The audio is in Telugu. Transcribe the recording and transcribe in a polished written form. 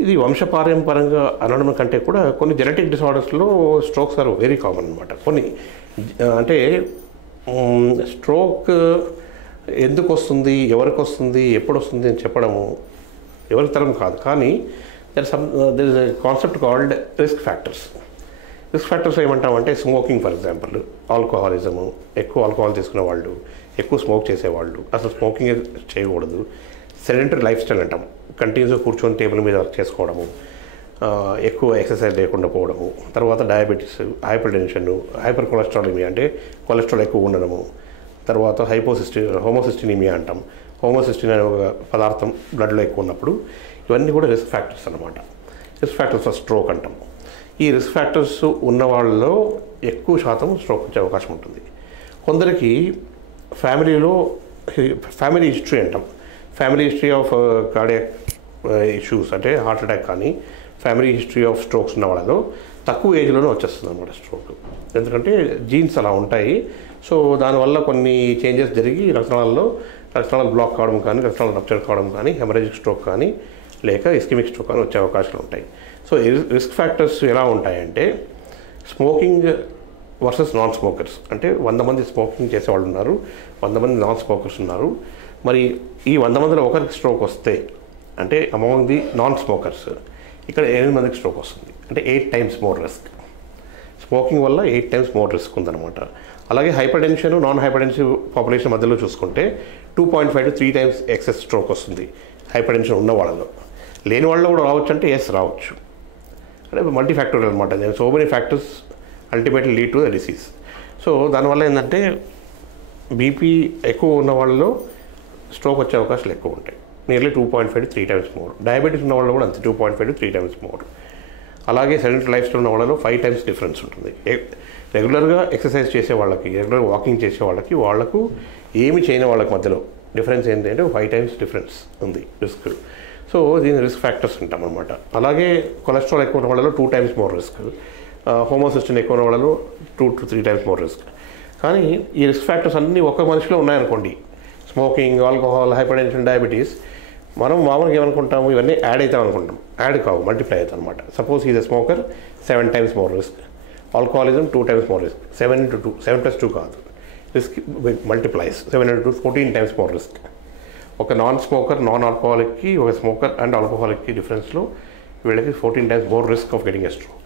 ఇది వంశపారంపరంగా అనడం కంటే కూడా కొన్ని జెనెటిక్ డిసార్డర్స్లో స్ట్రోక్స్ ఆర్ వెరీ కామన్ అనమాట. కొన్ని అంటే స్ట్రోక్ ఎందుకు వస్తుంది, ఎవరికి వస్తుంది, ఎప్పుడు వస్తుంది అని చెప్పడము ఎవరి తరం కాదు. కానీ there is a concept called risk factors. Risk factors ఏమంటామంటే స్మోకింగ్ ఫర్ ఎగ్జాంపుల్, ఆల్కహాలిజము, ఎక్కువ ఆల్కహాల్ తీసుకునే వాళ్ళు, ఎక్కువ స్మోక్ చేసేవాళ్ళు, అసలు స్మోకింగ్ చేయకూడదు. సెడెంటరీ లైఫ్ స్టైల్ అంటాం, కంటిన్యూస్గా కూర్చొని టేబుల్ మీద వర్క్ చేసుకోవడము, ఎక్కువ ఎక్సర్సైజ్ లేకుండా పోవడము, తర్వాత డయాబెటీస్, హైపర్ టెన్షన్, హైపర్ కొలెస్ట్రాలిమియా అంటే కొలెస్ట్రాల్ ఎక్కువ ఉండడము, తర్వాత హోమోసిస్టినిమియా అంటాం, హోమోసిస్టిన్ అనే ఒక పదార్థం బ్లడ్లో ఎక్కువ ఉన్నప్పుడు, ఇవన్నీ కూడా రిస్క్ ఫ్యాక్టర్స్ అన్నమాట. రిస్క్ ఫ్యాక్టర్స్ ఆఫ్ స్ట్రోక్ అంటాం. ఈ రిస్క్ ఫ్యాక్టర్స్ ఉన్న వాళ్ళలో ఎక్కువ శాతం స్ట్రోక్ వచ్చే అవకాశం ఉంటుంది. కొందరికి ఫ్యామిలీలో ఫ్యామిలీ హిస్టరీ అంటాం, family history of cardiac issues అంటే హార్ట్ అటాక్ కానీ ఫ్యామిలీ హిస్టరీ ఆఫ్ స్ట్రోక్స్ ఉన్న వాళ్ళలో తక్కువ ఏజ్లోనే వచ్చేస్తుంది అనమాట స్ట్రోక్. ఎందుకంటే జీన్స్ అలా ఉంటాయి. సో దానివల్ల కొన్ని చేంజెస్ జరిగి రక్తనాళాలు బ్లాక్ కావడం కానీ, రక్తనాళాలు రప్చర్ కావడం కానీ, హెమరేజిక్ స్ట్రోక్ కానీ లేక ఇస్కెమిక్ స్ట్రోక్ కానీ వచ్చే అవకాశాలు ఉంటాయి. సో రిస్క్ ఫ్యాక్టర్స్ ఎలా ఉంటాయంటే స్మోకింగ్ వర్సెస్ నాన్ స్మోకర్స్. అంటే 100 మంది స్మోకింగ్ చేసేవాళ్ళు ఉన్నారు, 100 మంది నాన్ స్మోకర్స్ ఉన్నారు. మరి ఈ 100 మందిలో ఒకరికి స్ట్రోక్ వస్తే అంటే అమాంగ్ ది నాన్ స్మోకర్స్ ఇక్కడ 8 మందికి స్ట్రోక్ వస్తుంది. అంటే 8 times మోర్ రిస్క్. స్మోకింగ్ వల్ల 8 times మోర్ రిస్క్ ఉందన్నమాట. అలాగే hyper tension, non hyper tensive population మధ్యలో చూసుకుంటే 2.5 to 3 times ఎక్సెస్ స్ట్రోక్ వస్తుంది హైపర్ టెన్షన్ ఉన్న వాళ్ళలో. లేని వాళ్ళలో కూడా రావచ్చు అంటే రావచ్చు. అంటే మల్టీ ఫ్యాక్టోరియల్ అనమాట. So many factors ultimately lead to the disease. So దానివల్ల ఏంటంటే బీపీ ఎక్కువ ఉన్న వాళ్ళలో స్ట్రోక్ వచ్చే అవకాశాలు ఎక్కువ ఉంటాయి. Nearly 2.5 to 3 times more. Diabetes ఉన్న వాళ్ళు కూడా అంతే, 2.5 to 3 times మోర్. అలాగే సెడెంటరీ లైఫ్ స్టైల్ ఉన్న వాళ్ళలో 5 times డిఫరెన్స్ ఉంటుంది. రెగ్యులర్గా ఎక్సర్సైజ్ చేసే వాళ్ళకి, రెగ్యులర్గా వాకింగ్ చేసే వాళ్ళకు ఏమి చేయని వాళ్ళకి మధ్యలో డిఫరెన్స్ ఏంటంటే 5 times డిఫరెన్స్ ఉంది రిస్క్. సో దీని రిస్క్ ఫ్యాక్టర్స్ అంటాం అనమాట. అలాగే కొలెస్ట్రాల్ ఎక్కువ ఉన్న వాళ్ళలో 2 times మోర్ రిస్క్, హోమోసిస్టిన్ ఎక్కువ ఉన్న వాళ్ళలో 2 to 3 times మోర్ రిస్క్. కానీ ఈ రిస్క్ ఫ్యాక్టర్స్ అన్నీ ఒక మనిషిలో ఉన్నాయనుకోండి, smoking, alcohol, hyper tension, diabetes, మనం మామూలుగా ఏమనుకుంటాము, ఇవన్నీ యాడ్ అవుతాం అనుకుంటాం. యాడ్ కావు, మల్టిప్లై అవుతాం అనమాట. Suppose is a smoker, 7 times more risk. Alcoholism 2 times more risk. 7 + 2 కాదు, risk multiplies. 7 × 2 14 times more risk. ఒక నాన్ స్మోకర్, నాన్ ఆల్కహాలిక్కి, ఒక స్మోకర్ అండ్ ఆల్కహాలిక్కి డిఫరెన్స్లో వీళ్ళకి 14 times more risk of getting a stroke.